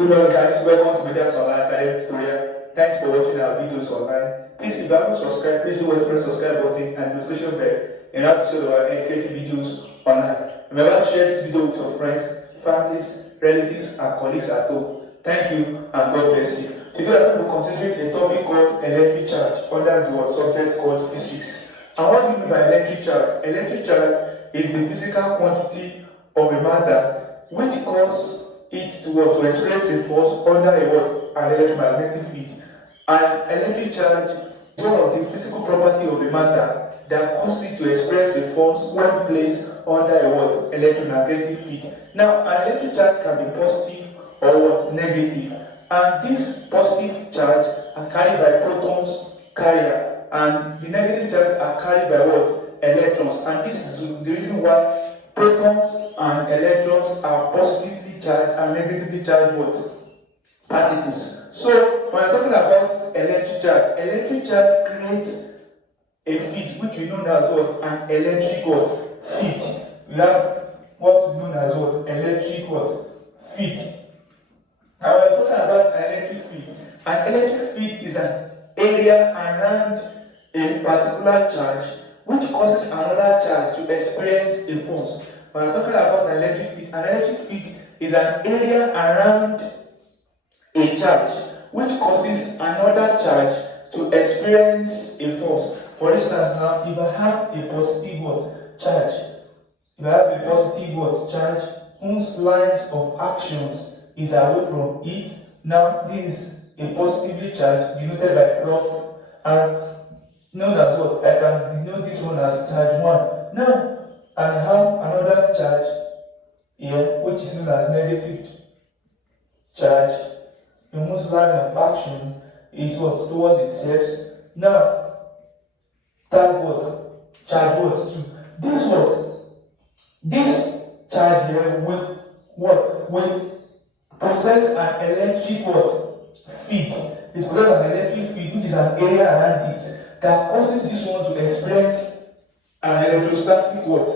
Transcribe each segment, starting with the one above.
Good morning guys, welcome to Media's Online Academic Tutorial. Thanks for watching our videos online. Please, if you haven't subscribed, please do well to press the subscribe button and notification bell in order to see our educative videos online. Remember to share this video with your friends, families, relatives and colleagues at home. Thank you and God bless you. Today I'm going to concentrate a topic called electric charge under the subject called physics. And what do you mean by electric charge? Electric charge is the physical quantity of a matter which causes it to experience a force under an electromagnetic field. And electric charge is one of the physical property of the matter that causes it to experience a force when placed under electromagnetic field. Now, an electric charge can be positive or negative, and this positive charge are carried by protons carrier, and the negative charge are carried by electrons. And this is the reason why protons and electrons are positively charged and negatively charged particles. So when we're talking about electric charge creates a field which we know as an electric field. We have what we know as electric field. Now we're talking about an electric field. An electric field is an area around a particular charge which causes another charge to experience a force. When we're talking about an electric field is an area around a charge which causes another charge to experience a force. For instance, now if I have a positive charge, charge whose lines of actions is away from it, now this is a positively charge denoted by plus, and known as I can denote this one as charge 1. Now I have another charge here which is known as negative charge, in whose line of action is towards itself. Now that charge 2. This charge here will possess an electric field. It possesses an electric field which is an area around it that causes this one to experience an electrostatic force.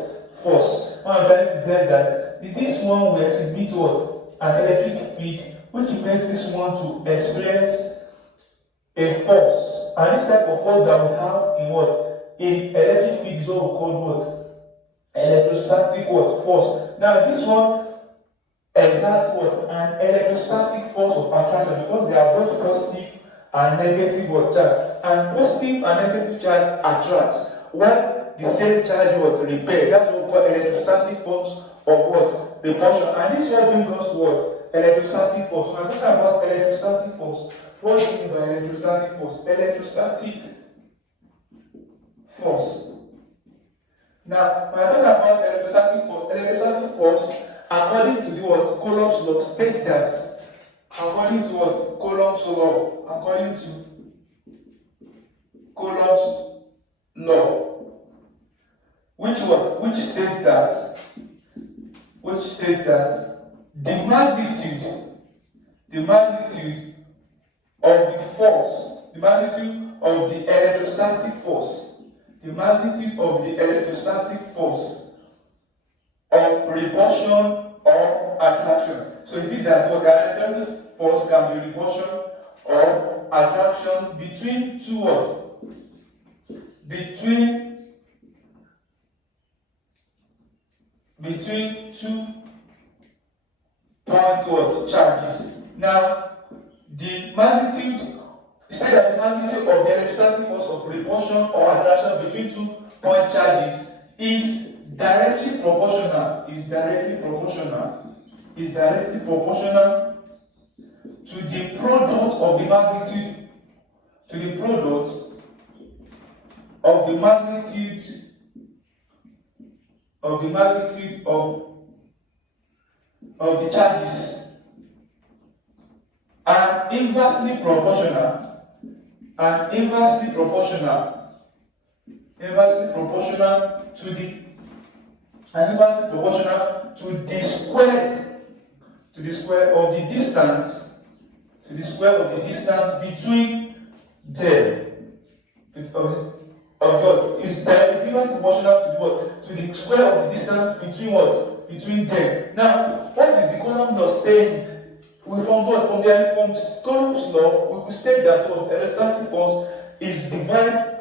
What I'm trying to say that this one will exhibit an electric field which makes this one to experience a force. And this type of force that we have in electric field is what we call electrostatic force. Now this one exerts an electrostatic force of attraction because they are both positive and negative charge. And positive and negative charge attracts, while the same charge repel. That's what we call electrostatic force of repulsion. And this will bring us to electrostatic force. When I'm talking about electrostatic force, what do you mean by electrostatic force? Electrostatic force. Now, when I talk about electrostatic force, according to the Coulomb's law, states that according to Coulomb's law, which states that the magnitude of the force, the magnitude of the electrostatic force of repulsion or attraction. So it means that the electrostatic force can be repulsion or attraction between two between 2 point charges. Now the magnitude, say that the magnitude of the electrostatic force of repulsion or attraction between 2 point charges is directly proportional to the product of the magnitude of the charges, and inversely proportional to the square of the distance between them. Is inversely proportional to the square of the distance between them. Now, what is the Coulomb law saying From Coulomb's law, we state that what electrostatic force is defined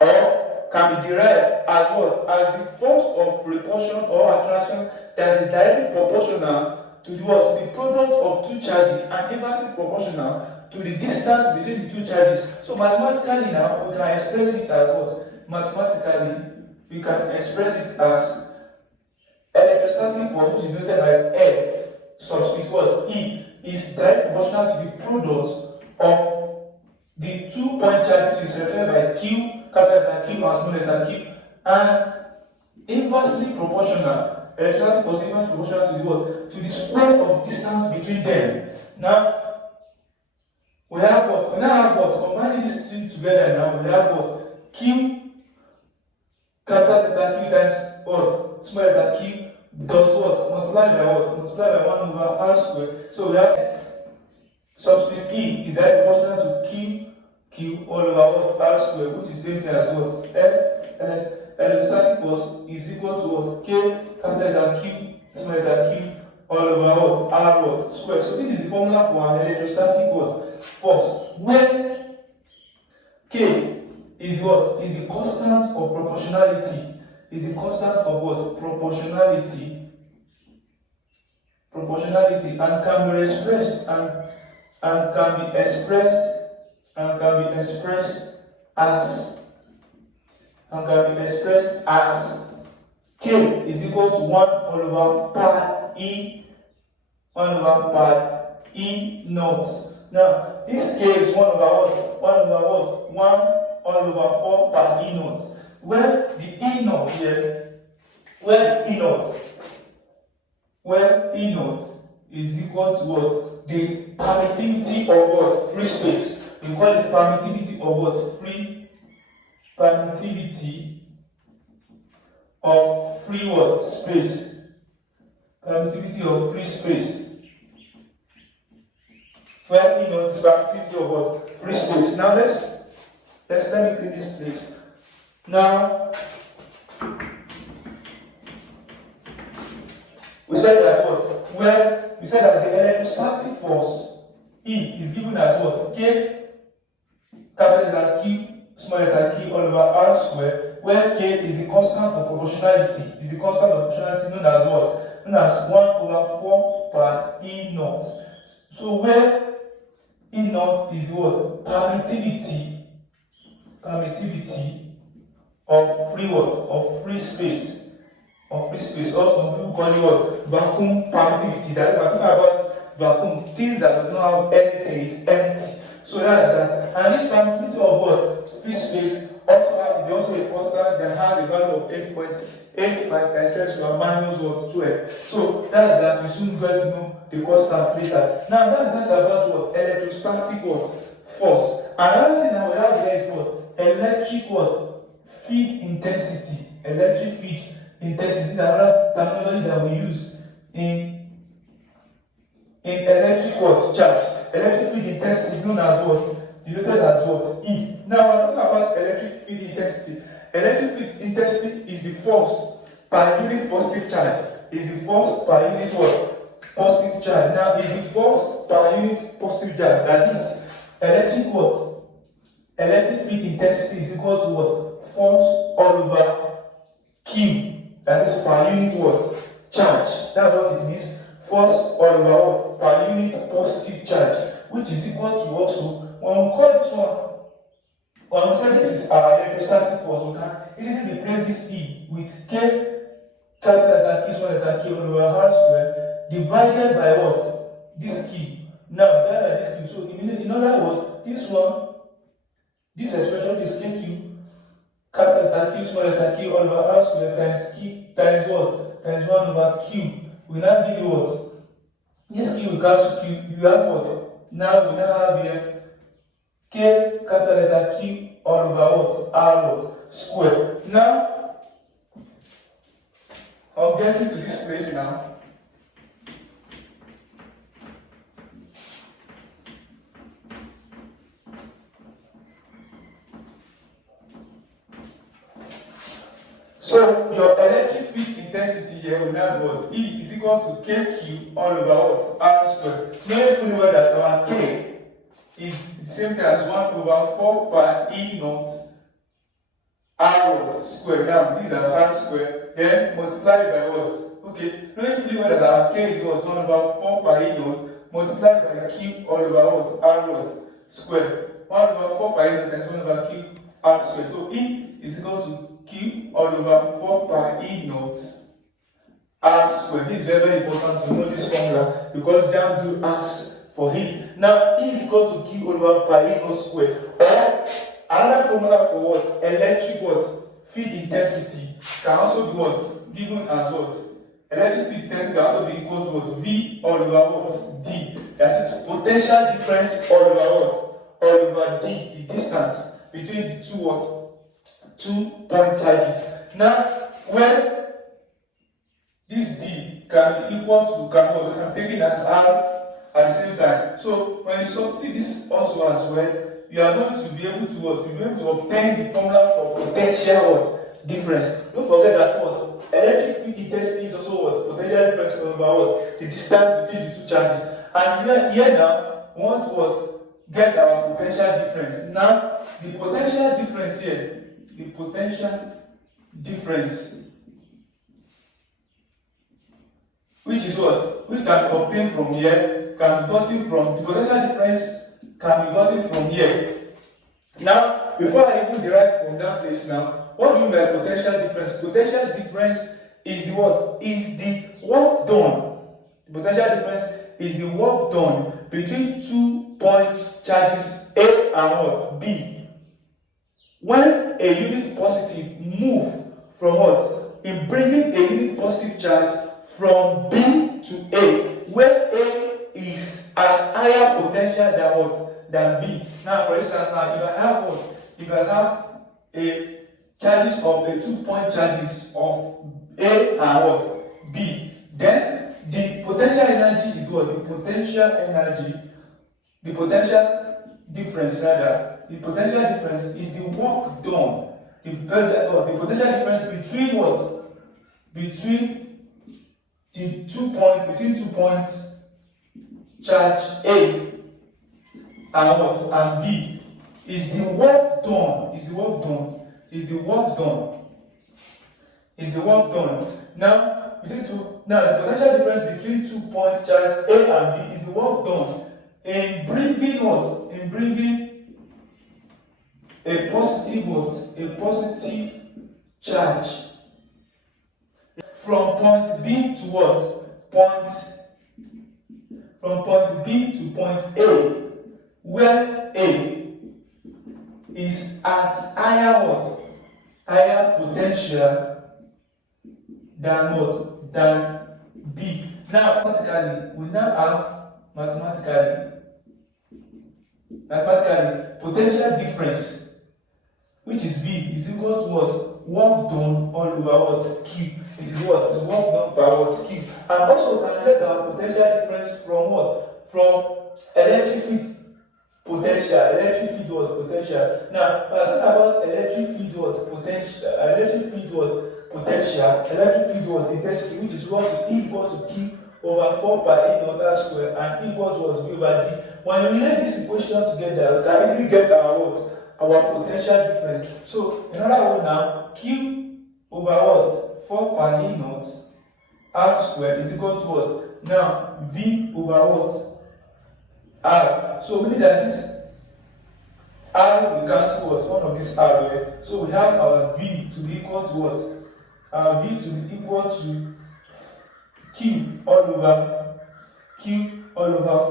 or can be derived as what? As the force of repulsion or attraction that is directly proportional to the what? To the product of two charges and inversely proportional to the distance between the two charges. So mathematically now, we can express it as what? Mathematically, we can express it as electrostatic force, which is denoted by F subscript what? E, is directly proportional to the product of the 2 point charge, which is represented by Q, capital letter Q and small letter q, and inversely proportional, electrostatic force inversely proportional to the what? To the square of the distance between them. Now, we have what? We now have what? Combining these two together now, we have what? Q, capital letter Q times what? Small letter q, dot what? Multiply by what? Multiply by 1 over r squared. So we have subscript E is directly proportional to Q all over what? R squared, which is same thing as what? F. Electrostatic force is equal to what? K capital letter Q, small letter q, all over what? R what? Squared. So this is the formula for an electrostatic what? Force. Where K is what? Is the constant of proportionality. Is the constant of what? Proportionality and can be expressed and can be expressed as K is equal to 1 all over pi E naught. Now this K is 1 over what? 1 all over 4 pi E naught. Where the E naught here, where E naught is equal to what? The permittivity of what? Free space. We call it permittivity of what? Permittivity of free what? Space. Permittivity of free space. Where E naught is permittivity of what? Free space. Now let me clean this place. Now, we said that what? Well, we said that the electrostatic force E is given as what? K capital letter Q, small letter q all over r squared, where K is the constant of proportionality. Is the constant of proportionality known as what? Known as 1 over 4 pi E naught. So where E naught is what? Permittivity of free what? Of free space. Also, some people call it what? Vacuum permittivity. That we're talking about vacuum, things that does not have anything, is empty. So that's that. And this permittivity of what? Free space is also a constant that has a value of 8.85 times 10 to the minus 12. So that's that. We soon get to know the constant later. Now that's not about what? Electrostatic what? Force. Another thing that we have here is what? Electric what? Field intensity. Electric field intensity is another terminology that we use in electric what? Charge. Electric field intensity is known as what? Denoted as what? E. Now we're talking about electric field intensity. Electric field intensity is the force per unit positive charge. Is the force per unit what? Positive charge. Now is the force per unit positive charge. That is electric what? Electric field intensity is equal to what? Force all over Q. That is per unit what? Charge. That's what it means. Force all over what? Per unit positive charge. Which is equal to also, when we call this one, when we say this is our electrostatic force, we can easily replace this E with K capital letter Q small letter Q all over r squared divided by what? This Q. Now, divided by this Q. So in other words, this one, this expression is KQ capital letter Q small letter Q all over r squared times Q times what? Times 1 over Q. We now give you what? This Q will cancel Q. You have what? Now we now have here K capital letter Q all over what? R what? Squared. Now, I'm getting to this place now. So your electric field intensity here, we have what? E is equal to kq all over what? R squared. Now we know that our k is the same thing as 1 over 4 pi E naught R squared. Now these are R squared, then multiplied by what? Okay, now if you know that our k is what? 1 over 4 pi E naught multiplied by q all over what? R squared. 1 over 4 pi E naught times 1 over q R squared. So E is equal to q all over 4 pi E naught R squared. This is very, very important to know this formula because JAMB do ask for it. Now E is equal to q over pi E naught squared. Or another formula for what? Electric what? Field intensity can also be what? Given as what? Electric field intensity can also be equal to what? V all over what? D. That is potential difference all over what? All over D, the distance between the two what? 2 point charges. Now, when this D can be equal to can be taken as R at the same time. So when you substitute this also as well, you are going to be able to what? You'll be able to obtain the formula for potential what? Difference. Don't forget that what? Electric field intensity is also what? Potential difference over what? The distance between the two charges. And here now, we want to what? Get our potential difference. Now, the potential difference here, the potential difference, which is what? Which can be obtained from here, can be gotten from, the potential difference can be gotten from here. Now, before I even derive from that place now, what do you mean by potential difference? Potential difference is the what? Is the work done. The potential difference is the work done between 2 point charges A and what? B. When a unit positive move from what? In bringing a unit positive charge from B to A, where A is at higher potential than what? Than B. Now, for instance, now if I have what? If I have a charges of a 2 point charges of A and what? B, then the potential energy is what? The potential energy, the potential difference rather. The potential difference is the work done. The potential difference between what? Between the 2 points charge A and what? And B is the work done. Is the work done. Is the work done. Is the work done. Now, the potential difference between 2 points charge A and B is the work done in bringing what? In bringing a positive what? A positive charge from point B to what? From point B to point A, where A is at higher what? Higher potential than what? Than B. Now, we now have mathematically potential difference, which is V, is equal to what? Work done all over what? Q. It is what? It is work done by what? Q. And also can get our potential difference from what? From electric field potential. Electric field what? Potential. Now, when I talk about electric field what? Potential. Electric field what? Potential. Electric field what? Intensity, which is equal to E equal to Q over 4 pi E naught R squared and equal to what? V over D. When you relate this equation together, we can easily get our what? Our potential difference. So, in other words now, Q over what? 4 pi E naught R squared is equal to what? Now, V over what? R. So, meaning that this R will cancel what? One of these R here. So, we have our V to be equal to what? Our V to be equal to Q all over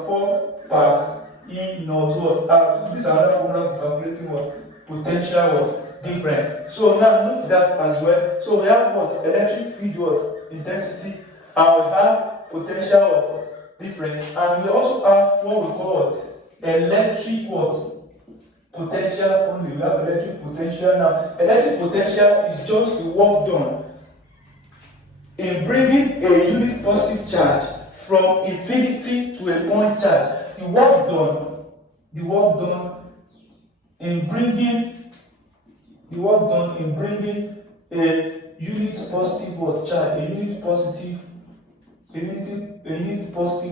4 pi E naught what? R. This is another formula for calculating what? Potential what? Difference. So now note that as well. So we have what? Electric field what? Intensity. And we have potential what? Difference. And we also have what we call what? Electric what? Potential only. We have electric potential now. Electric potential is just the work done in bringing a unit positive charge from infinity to a point charge. The work done in bringing a unit positive what charge, a unit positive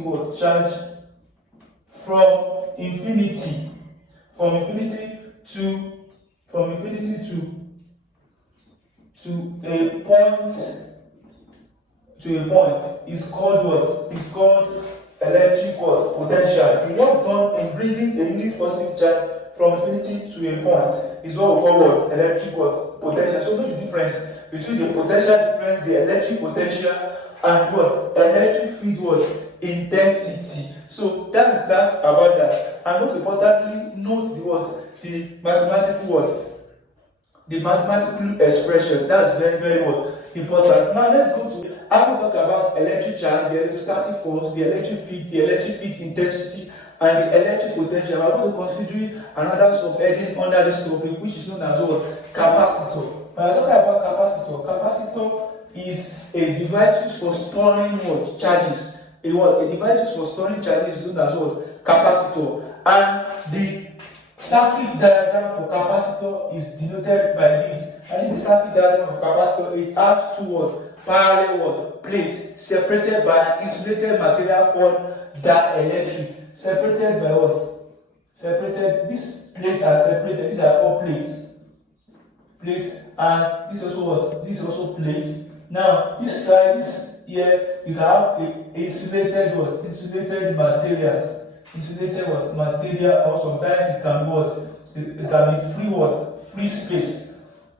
what charge from infinity to a point is called what? Is called electric what? Potential. The work done in bringing a unit positive charge from infinity to a point is what we call what? Electric what? Potential. So what's the difference between the potential difference, the electric potential, and what? Electric field what? Intensity. So that's that about that. And most importantly, note the what? The mathematical what? The mathematical expression. That's very, very what? Important. Now let's go to how we talk about electric charge, the electrostatic force, the electric field intensity, and the electric potential. We are going to consider another subheading under this topic, which is known as what? Capacitor. When I talk about capacitor is a device used for storing what? Charges. A device used for storing charges is known as what? Capacitor. And the circuit diagram for capacitor is denoted by this. And in the circuit diagram of capacitor, it has two what? Parallel what? Plates separated by an insulated material called dielectric. Separated by what? These plates are separated. These are called plates. And this also what? This also plates. Now this side is here. You can have insulated what? Insulated materials. Insulated what? Material, or sometimes it can be what? It can be free what? Free space.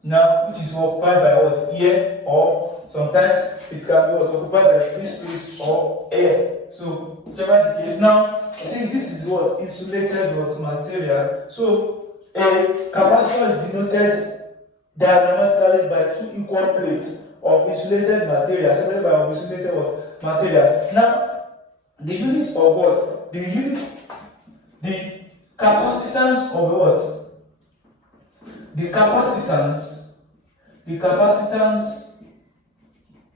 Now, which is occupied by what? Air, or sometimes it can be what? Occupied by free space or air. So, whichever the case. Now, see, this is what? Insulated what? Material. So, a capacitor is denoted diagrammatically by two equal plates of insulated material, separated by insulated what? Material. Now, the unit of what? The capacitance of what? The capacitance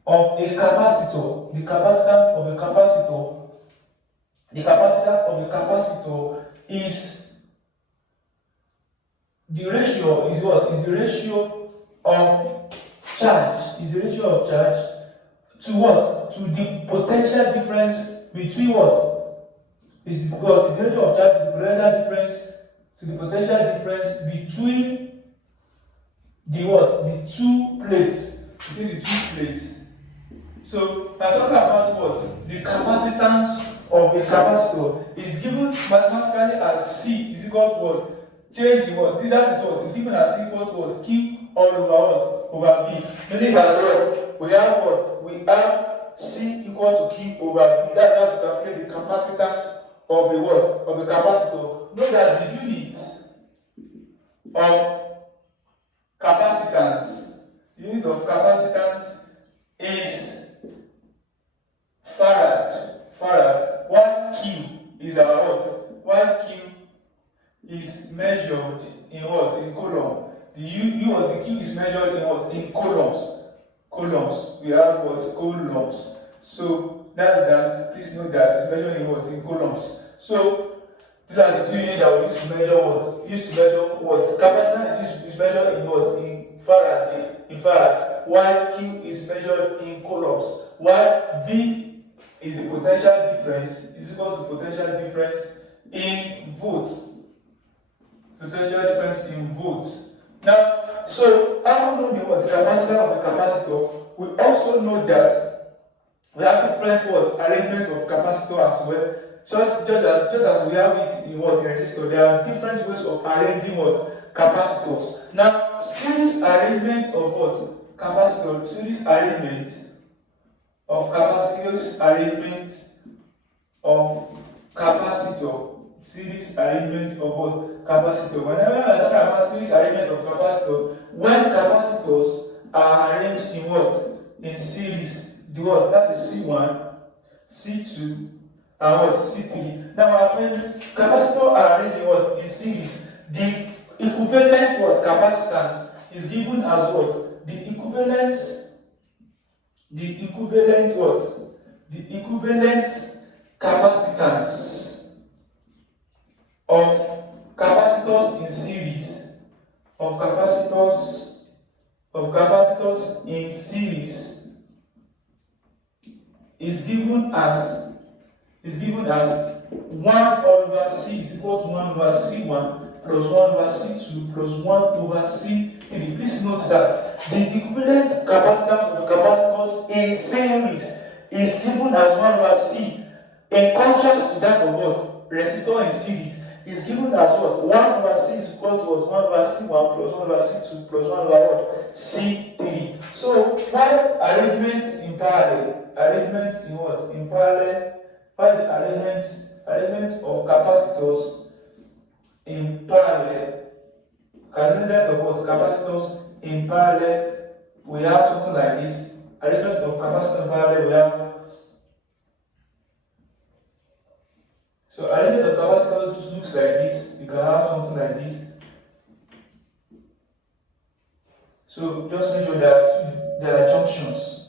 of a capacitor. The capacitance of a capacitor is the ratio is what? Is the ratio of charge. Is the ratio of charge to what? To the potential difference between what? Is the ratio of charge to the potential difference between the what? The two plates. So I'm talking about what? The capacitance of a capacitor is given mathematically as C is equal to what? Change in what? That is what? Is given as C equal to what? Q all over what? Over B. Meaning that what? We have what? We have C equal to Q over B. That's how to calculate the capacitance of a what? Of a capacitor. Note that the unit of capacitance, is farad. 1 Q is our what? 1 Q is measured in what? In coulomb. The U of the Q is measured in what? In coulombs. We have what? Coulombs. So that's that. Please note that it's measured in what? In coulombs. So these are the two units that we use to measure what? Capacitance is measured in what? In farad. While Q is measured in coulombs. While V is the potential difference is equal to potential difference in volts. Now, so how do we know the capacity of the capacitor? We also know that we have different what? Arrangement of capacitor as well. Just as we have it in what? In resistor, there are different ways of arranging what? Capacitors. Now, series arrangement of what? Capacitor. Series arrangement of capacitors. Series arrangement of what? Capacitor. Whenever I talk about series arrangement of capacitor, when capacitors are arranged in what? In series. The what? That is C1, C2, and what? C3. Now, when capacitors are arranged in what? In series, the equivalent what? Capacitance is given as what? The equivalent what? The equivalent capacitance of capacitors in series. of capacitors in series is given as 1 over C is equal to 1 over C1 plus 1 over C2 plus 1 over C3. Please note that the equivalent capacitance of the capacitors in series is given as 1 over C. In contrast to that of what? Resistor in series is given as what? 1 over C is equal to 1 over C1 plus 1 over C2 plus 1 over what? C3. So, five arrangements in parallel. Arrangements in what? In parallel. Five arrangements of capacitors in parallel. Arrangement of what? Capacitors in parallel. We have something like this. Arrangement of capacitors in parallel. We have. So arrangement of capacitors just looks like this. You can have something like this. So just make sure that there are junctions.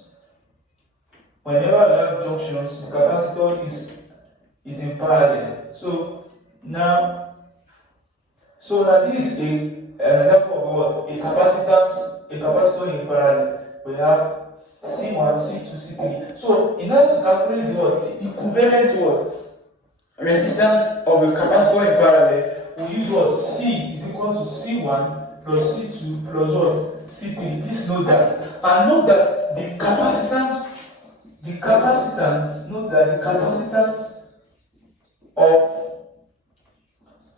Whenever you have junctions, the capacitor is in parallel. So now this is an example of what? A capacitor in parallel. We have C1, C2, C3. So in order to calculate the equivalent resistance of a capacitor in parallel, we use what? C is equal to C1 plus C2 plus what? C3. Please note that. And note that the capacitance of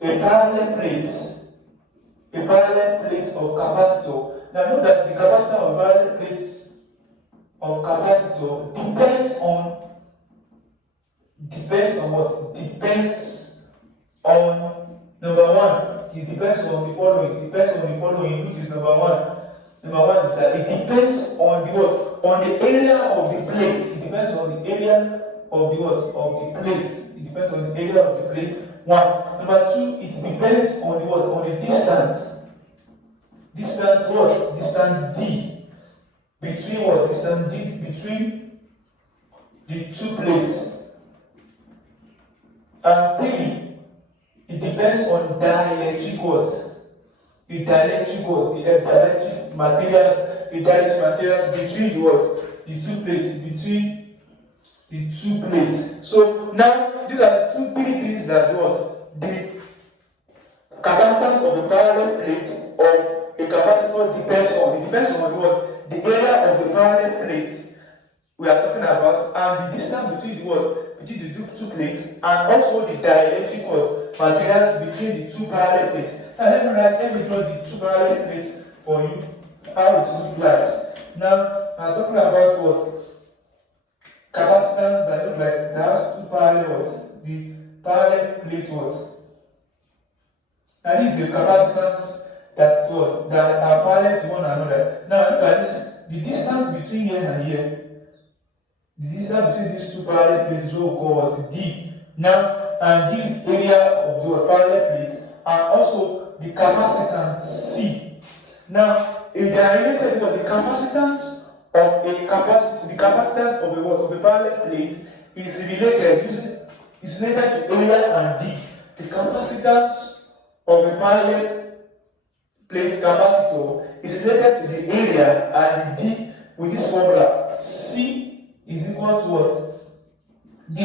a parallel plate of capacitor. Now note that the capacitance of parallel plates of capacitor depends on what? Depends on number one. It depends on the following. Which is number one. Number one is that it depends on the what? On the area of the plate. It depends on the area of the what? Of the plate. It depends on the area of the plate. One. Number two, it depends on the what? On the distance. Distance what? Distance D. Between what? Distance D between the two plates. And three, it depends on dielectric what? The dielectric materials between the what? The two plates, between the two plates. So now these are the three things that what? The capacitance of the parallel plate of a capacitor depends on. It depends on what? The area of the parallel plates we are talking about, and the distance between the what? Between the two plates, and also the dielectric what? Materials between the two parallel plates. Now let me draw the two parallel plates for you, how it looks like. Now I'm talking about what? Capacitance that look like that has two parallel what? The parallel plate what? And this is a capacitance that's what? That are parallel to one another. Now look at this. The distance between here and here. The distance between these two parallel plates is what we call what? D. Now, and this area of the parallel plates are also the capacitance C. Now, if they are related to the capacitance of a capacitor, the capacitance of a what? Of a parallel plate is related to area and D. The capacitance of a parallel plate capacitor is related to the area and the D with this formula. C is equal to what? The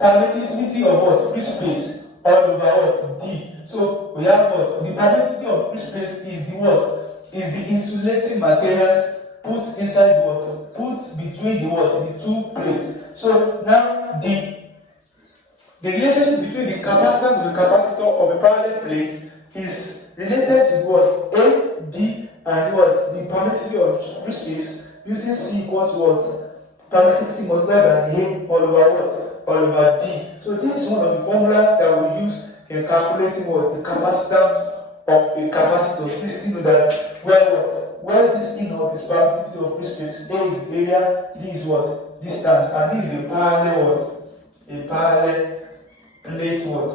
permittivity of what? Free space all over what? D. So we have what? The permittivity of free space is the what? Is the insulating materials put inside what? Put between the what? The two plates. So now the relationship between the capacitance of the capacitor of a parallel plate is related to what? A, D, and what? The permittivity of free space using C equals what? Permittivity multiplied by A all over what? All over D. So this is one of the formula that we use in calculating what? The capacitance of a capacitor. Please know that where this E naught is permittivity of free space, A is area, D is what? Distance, and D is a parallel what? A parallel plate what?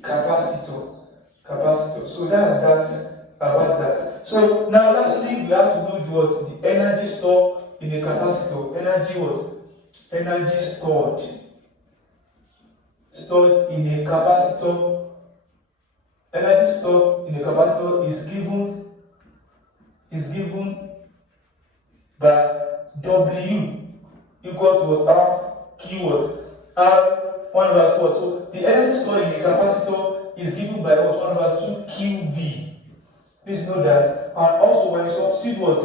Capacitor. So that's that about that. So now lastly we have to know what? The energy stored in a capacitor. Energy what? Energy stored in a capacitor. Energy stored in a capacitor is given is given by W equal to what? Half Q what? Half 1 over 2 what? So the energy stored in the capacitor is given by what? 1 over 2 QV. Please know that. And also when you substitute what?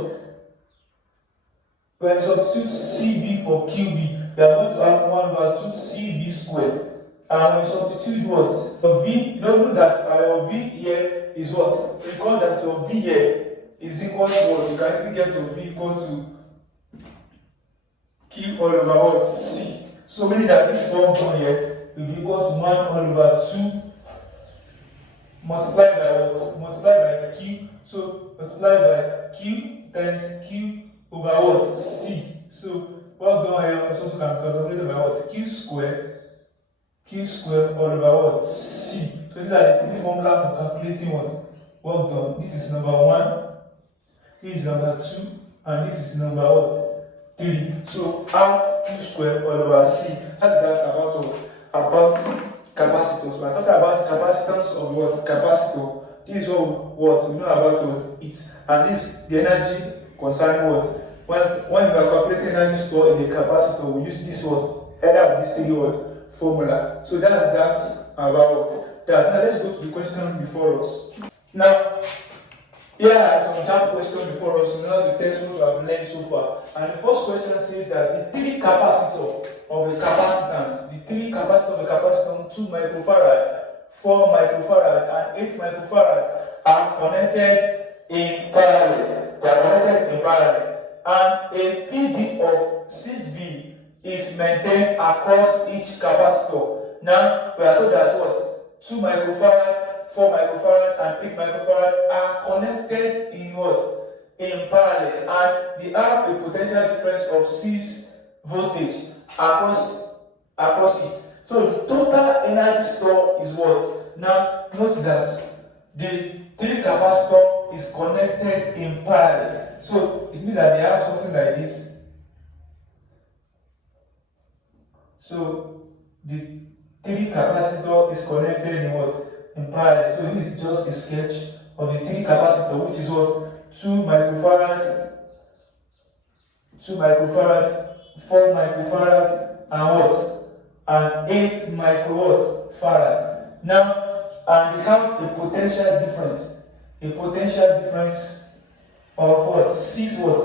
When you substitute CV for QV, you are going to have 1 over 2 CV squared. And when you substitute what? The V, you know that your V here is what? Recall that your V here is equal to what? You can easily get your V equal to Q all over what? C. So meaning that this form down here will be equal to 1 all over 2 multiplied by what? Multiplied by Q. So multiplied by Q times Q over what? C. So what down here is also can be calculated by what? Q squared all over what? C. So these are the three formulas for calculating what? Work done. This is number 1, this is number 2, and this is number what? 3. So half Q squared all over C. That's that about what? About capacitors. We are talking about the capacitance of what? Capacitor. This is what we know about what it, and this is the energy concerning what? When you are calculating energy stored in a capacitor, we use this what? Either of these three what? Formula. So that's that about that. Now let's go to the question before us. Now, here are some example questions before us in order to test what we have learned so far. And the first question says that the three capacitor of the capacitance, the three capacitor of the capacitance, 2 microfarad, 4 microfarad, and 8 microfarad are connected in parallel. They are connected in parallel. And a PD of 6V is maintained across each capacitor. Now, we are told that what? 2 microfarad, 4 microfarad, and 8 microfarad are connected in what? In parallel. And they have a potential difference of 6 voltage across it. So the total energy stored is what? Now, note that the 3 capacitor is connected in parallel. So it means that they have something like this. So the 3 capacitor is connected in what? In parallel. So this is just a sketch of the 3 capacitor, which is what? 2 microfarad, 4 microfarad, and what? And 8 microfarad. Now, and they have a potential difference. A potential difference of what? 6 what?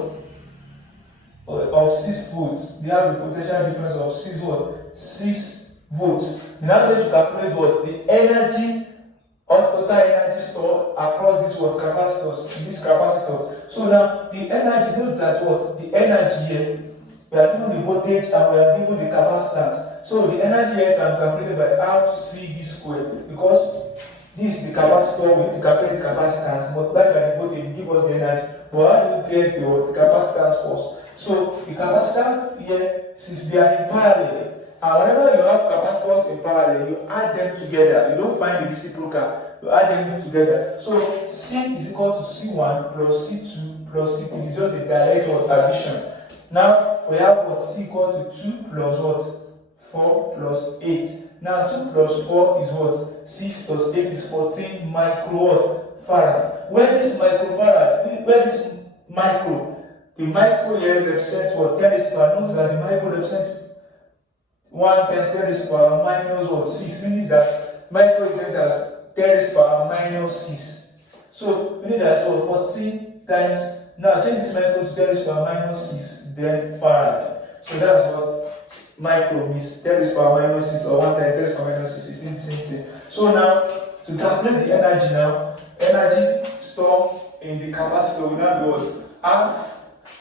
Of 6 volts. They have a potential difference of 6 what? 6 volts. Now you calculate what? The energy or total energy stored across this what? Capacitors, this capacitor. So now the energy, note that what? The energy here, we are given the voltage and we are given the capacitance. So the energy here can be calculated by half CV squared, because this is the capacitor, we need to calculate the capacitance, multiplied by the voltage, give us the energy. But how do you get the capacitance first? So the capacitance here, since they are in parallel, and whenever you have capacitors in parallel, you add them together. You don't find the reciprocal, you add them together. So C is equal to C1 plus C2 plus C3. It's just a direct addition. Now we have what? C equal to 2 plus what? 4 plus 8. Now 2 plus 4 is what? 6 plus 8 is 14 microfarad. Where this microfarad, where this micro, the micro here represents what? 10 is power. Notice that the micro represents 1 times 10 is power minus what? 6. Means that micro is written as 10 is power minus 6. So we need that, so 14 times, now change this micro to 10 is power minus 6, then farad. So that's what micro means. 10 is power minus 6, or 1 times 10 is power minus 6 is the same thing. So now, to calculate the energy now, energy stored in the capacitor will now be what? Half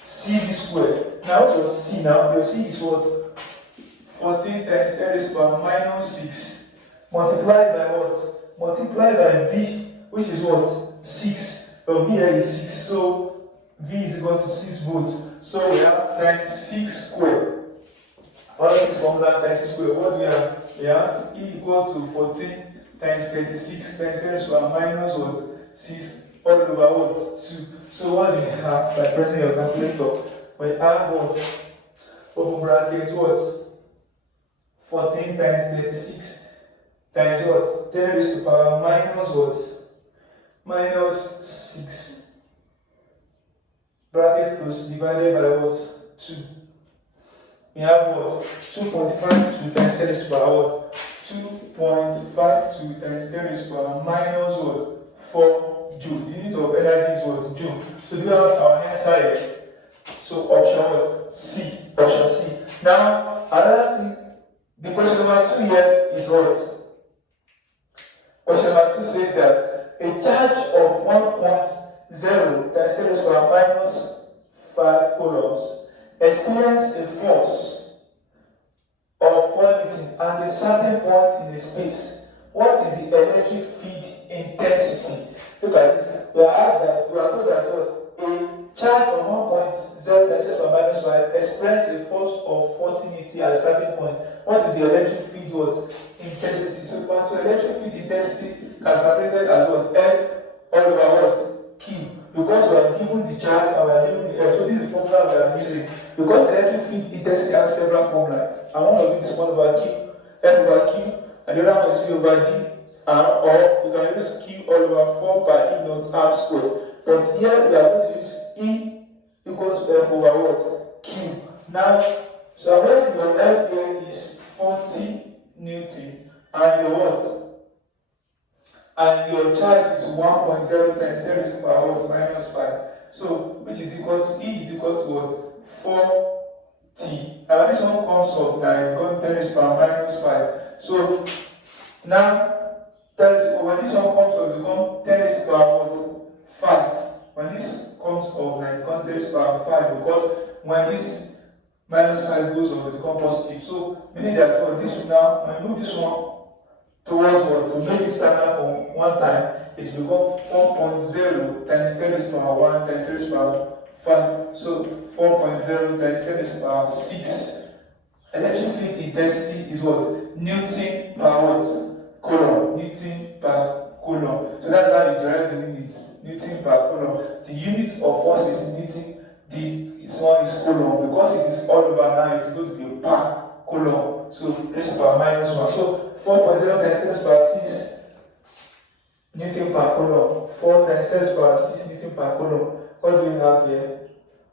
CV squared. Now what was C now? Your C is what? 14 times 10 is power minus 6 multiplied by what? Multiplied by V, which is what? 6. But V here is 6, so V is equal to 6 volts. So we have times 6 squared. Following this formula, times 6 squared, what do we have? We have E equal to 14 times 36 times 10 is power minus what? 6 all over what? 2. So what do we have by pressing your calculator? We have what? Open bracket what? 14 times 36 times what? 10 raised to power minus what? Minus 6. bracket close, divided by what? 2. We have what? 2.52 times 10 raised to the power what? 2.52 times 10 raised to the power minus what? 4 joule. The unit of energy is what? Joule. So do we have our answer here? So option what? C. Option C. Now, another thing, the question number 2 here is what? Question number 2 says that a charge of 1.0 times 10 raised to the power minus 5 coulombs experience a force of 4 Newton at a certain point in a space. What is the electric field intensity? Look at this. We are asked that, we are told that what? A charge of 1.0 times 10 to the minus 5 experience a force of 40 Newton at a certain point. What is the electric field what? Intensity. So electric field intensity calculated as what? F all over what? Q. Because we are given the charge and we are given the F. So this is the formula we are using. Because electric field intensity has several formulas. And one of it is 1 over Q, F over Q, and the other one is V over D, or you can use Q all over 4 pi E naught R squared. But here we are going to use E equals F over what? Q. Now, so when your F here is 40 Newton, and your what? And your charge is 1.0 times 10 raised to the power what? Minus 5. So, which is equal to E is equal to what? 4t. Now this one comes up now, got 10 raised to the power minus 5. So now when this one comes up, it becomes 10 raised to the power 5. When this comes up now, it becomes 10 raised to the power 5 because when this minus 5 goes up, it becomes positive. So meaning that for this now, when you move this one towards what? To make it stand out for one time, it will become 4.0 times 10 raised to the power 1 times 10 raised to the power 5. So 4.0 times 10 raised to the power 6. Electric field intensity is what? Newton per what? Coulomb. Newton per coulomb. So that's how you derive the units. Newton per coulomb. The unit of force is Newton. This one is coulomb. Because it is all over now, it's going to be per coulomb. So raised to the power minus 1. So 4.0 times 10 raised to the power 6 Newton per coulomb. 4 times 10 raised to the power 6 Newton per coulomb. What do we have here?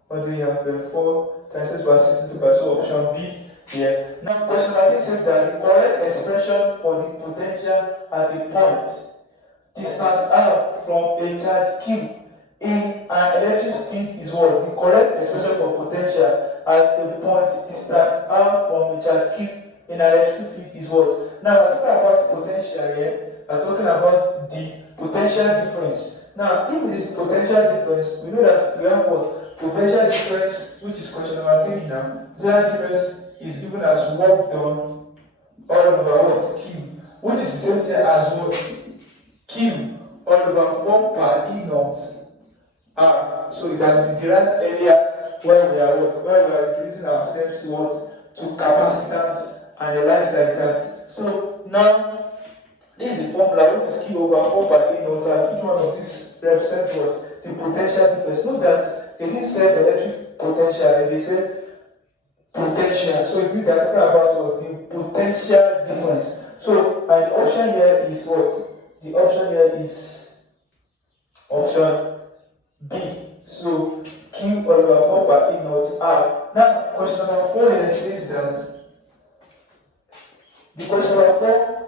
What do we have here? 4 times 10 to the power 6 Newton per. So option B here. Now question I think says that the correct expression for the potential at a point distant R from a charge Q in an electric field is what? The correct expression for potential at a point distant R from a charge Q in an electric field is what? Now we're talking about potential here. We're talking about the potential difference. Now, if it is potential difference, we know that we have what? Potential difference, which is question number 3 now. Potential difference is given as work done all over what? Q, which is the same thing as what? Q all over 4 pi E naught R. So it has been derived earlier where we are what? Where we are introducing ourselves to what? To capacitance and the likes like that. So now, this is the formula, which is Q over 4 pi E naught R. Each one of these represents what? The potential difference. Note that they didn't say electric potential, they said potential. So it means they're talking about what? The potential difference. So, and the option here is what? The option here is option B. So, Q over 4 pi E naught R. Now, question number 4 here says that the question number 4,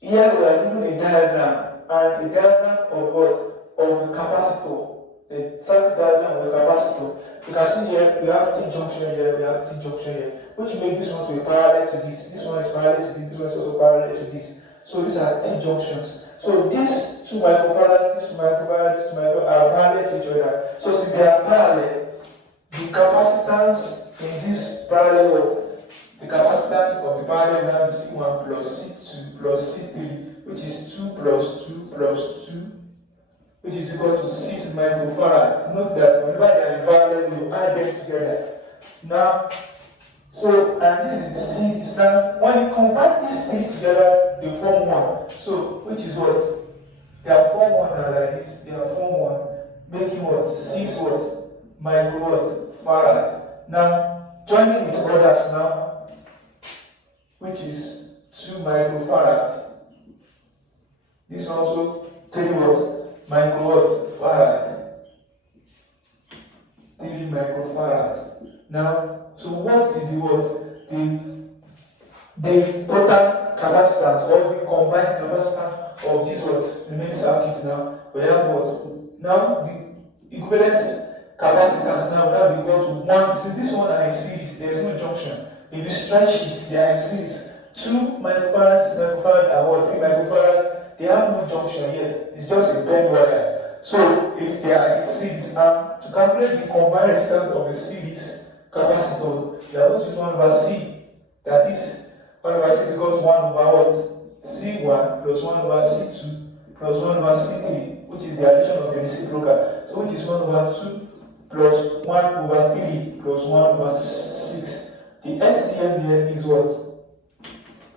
here we are given a diagram, and a diagram of what? Of the capacitor. A circuit diagram of the capacitor. You can see here, we have T junction here, we have T junction here, which makes this one to be parallel to this. This one is parallel to this, this one is also parallel to this. So these are T junctions. So these 2 microfarad, these 2 microfarad, these 2 microfarad are parallel to each other. So since they are parallel, the capacitance in this parallel what? The capacitance of the parallel now is C1 plus C2 plus C3, which is 2 plus 2 plus 2, which is equal to 6 microfarad. Note that whenever they are in parallel, you add them together. Now, so, and this is C is now, when you combine these 3 together, they form 1. So, which is what? They are form 1 now like this. They are form 1, making what? 6 what? Microfarad. Now, joining with others now, which is 2 microfarad. This also 3 what? Microfarad. 3 microfarad. Now, so what is the what? The total capacitance or the combined capacitance of this what remaining circuit now. We have what? Now the equivalent capacitance now will be equal to 1. Since this one are in series, there is no junction. If you stretch it, they are in series. 2 microfarad, 6 microfarad, and what? 3 microfarad, they have no junction here. It's just a bent wire. So if they are in series, and to calculate the combined resistance of a series capacitor, we are going to use 1 over C. That is 1 over C is equal to 1 over what? C1 plus 1 over C2 plus 1 over C3, which is the addition of the reciprocal. So which is 1 over 2 plus 1 over 3 plus 1 over 6. The LCM here is what?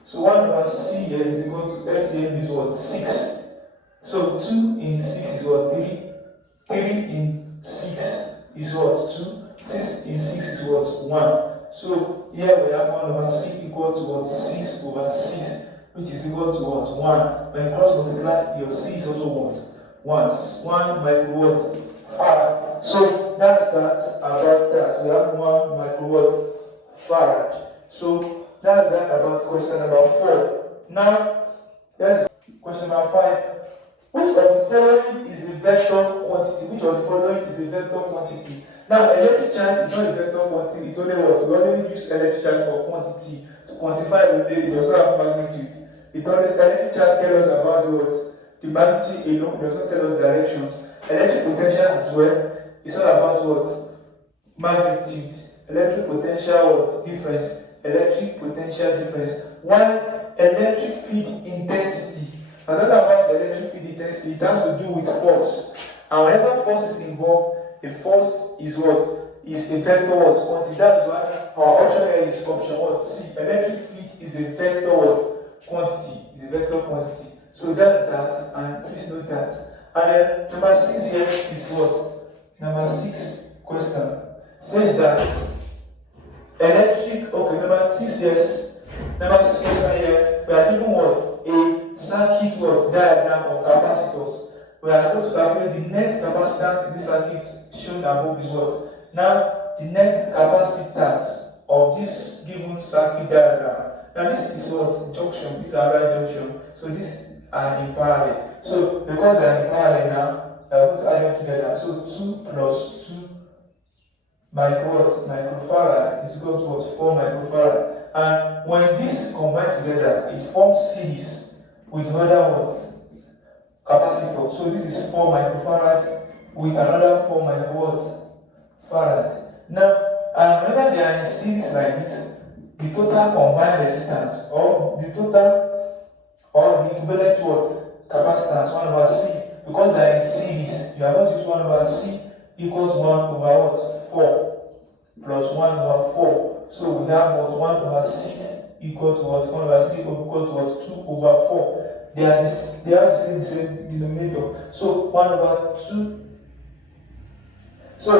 So 1 over C here is equal to LCM is what? 6. So 2 in 6 is what? 3. 3 in 6 is what? 2. 6 in 6 is what? 1. So here we have 1 over C equal to what? 6 over 6, which is equal to what? 1. When you cross multiply, your C is also what? 1 microwatt farad. So that's that about that. We have 1 microwatt farad. So that's that about question number 4. Now, let's go question number 5. Which of the following is a vector quantity? Which of the following is a vector quantity? Now, electric charge is not a vector quantity. It's only what? We only use electric charge for quantity to quantify the it does not have magnitude. It always electric charge tells us about what? The magnitude alone does not tell us directions. Electric potential as well. It's all about what? Magnitude. Electric potential what? Difference. Electric potential difference. While electric field intensity. Another about electric field intensity, it has to do with force. And whenever force is involved, a force is what? Is a vector what? Quantity. That's why our option here is option what? C. Electric field is a vector what? Quantity. Is a vector quantity. So that's that, and please note that. And then number 6 here is what? Number 6 question says that electric, okay, number 6 yes. Number 6 question here, we are given what? A circuit what? Diagram of capacitors. We are going to calculate the net capacitance in this circuit shown above is what? Now, the net capacitance of this given circuit diagram. Now, this is what? Junction. These are right junction. So, these are in parallel. So, because they are in parallel now, we are going to add them together. So, 2 plus 2 microfarad is equal to what? 4 microfarad. And when this combine together, it forms series with another what? Capacitor. So this is 4 microfarad with another 4 microfarad. Now, whenever they are in series like this, the total combined resistance or the total or the equivalent what? Capacitance 1 over C. Because they are in series, you are going to use 1 over C equals 1 over what? 4 plus 1 over 4. So we have what? 1 over 6 equal to what? 1 over 6 equal to what? 2 over 4. They are the same denominator. So 1 over 2. So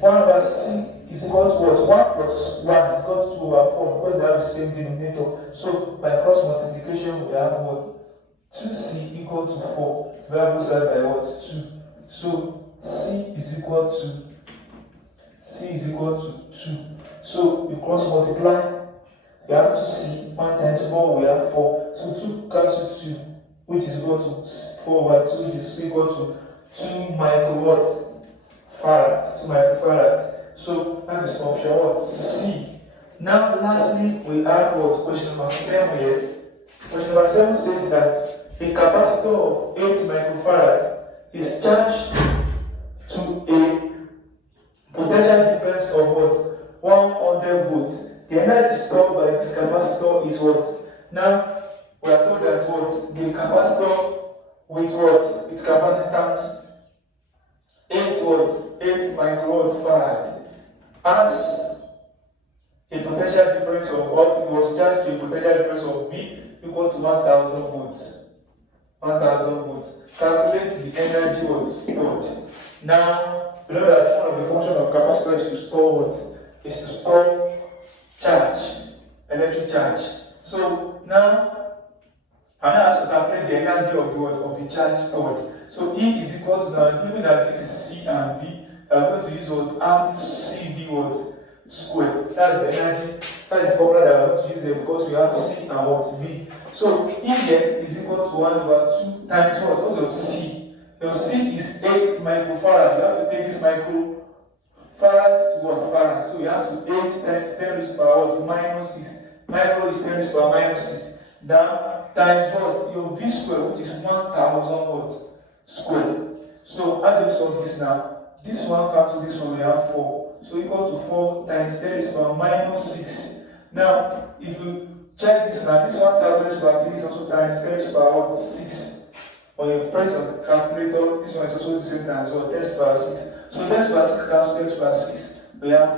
1 over C is equal to what? 1 plus 1 is equal to 2 over 4 because they have the same denominator. So by cross multiplication we have what? 2C equal to 4 divided both sides by what? 2. So C is equal to 2. So we cross multiply. We have 2C, 1 times 4, we have 4. So 2 cancel 2, which is equal to 4 over 2, which is equal to 2 microfarad. So that is option what? C. Now lastly, we have what? Question number 7 here. Question number 7 says that a capacitor of 8 microfarad is charged to a potential difference of what? 100 volts. The energy stored by this capacitor is what? Now, we are told that what? The capacitor with what? Its capacitance 8 what? 8 microwatt farad has a potential difference of what? It was charged to a potential difference of V equal to 1000 volts. 1000 volts. Calculate the energy was stored. Now, we know that one of the functions of capacitor is to store what? Is to store charge, electric charge. So now, I'm now asked to calculate the energy of the charge stored. So E is equal to now, given that this is C and V, I'm going to use what half CV what square. That's the energy. That's the formula that we're going to use there because we have C and what V. So E here is equal to 1/2 times what? What's your C? Your C is 8 microfarad. You have to take this microfarad to what? Farad. So you have to 8 times 10 raised to the power what? Minus 6. Micro is 10 raised to the power minus 6. Now times what? Your V square, which is 1000 what? Square. So how do you solve this now? This one comes to this one, we have 4. So equal to 4 times 10 raised to the power minus 6. Now, if you check this now, this 1000 raised to the power 3 is also times 10 raised to the power 6. When you press on the calculator, this one is also the same time as well, 10 raised to the power 6. So 10 raised to the power 6 comes to 10 raised to the power 6. We have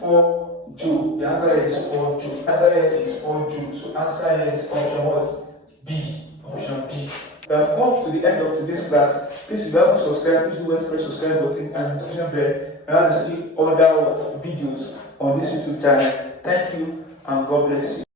4 joule. The answer here is 4 joule. The answer here is 4 joule. So answer here is option what? B. Option B. We have come to the end of today's class. Please, if you haven't subscribed, please do well to press subscribe button and notification bell. And how to see other videos on this YouTube channel. Thank you and God bless you.